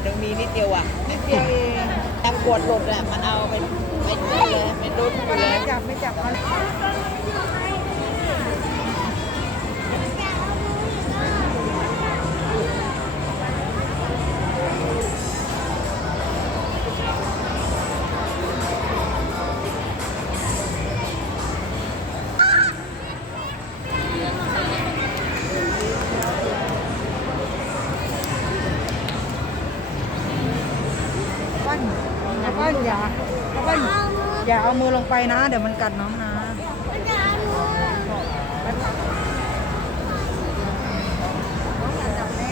ดหนึ่งมีนิดเดียวอ่ะ นิดเดียวเอง แต่ขวดหลุดอ่ะมันเอาไปนี่เลยไปรุดอยู่เลย ไม่จับไม่จับมันปั้นปั้นอย่าเอามือลงไปนะ เดี๋ยวมันกัดน้องนะน้องอย่าจับแม่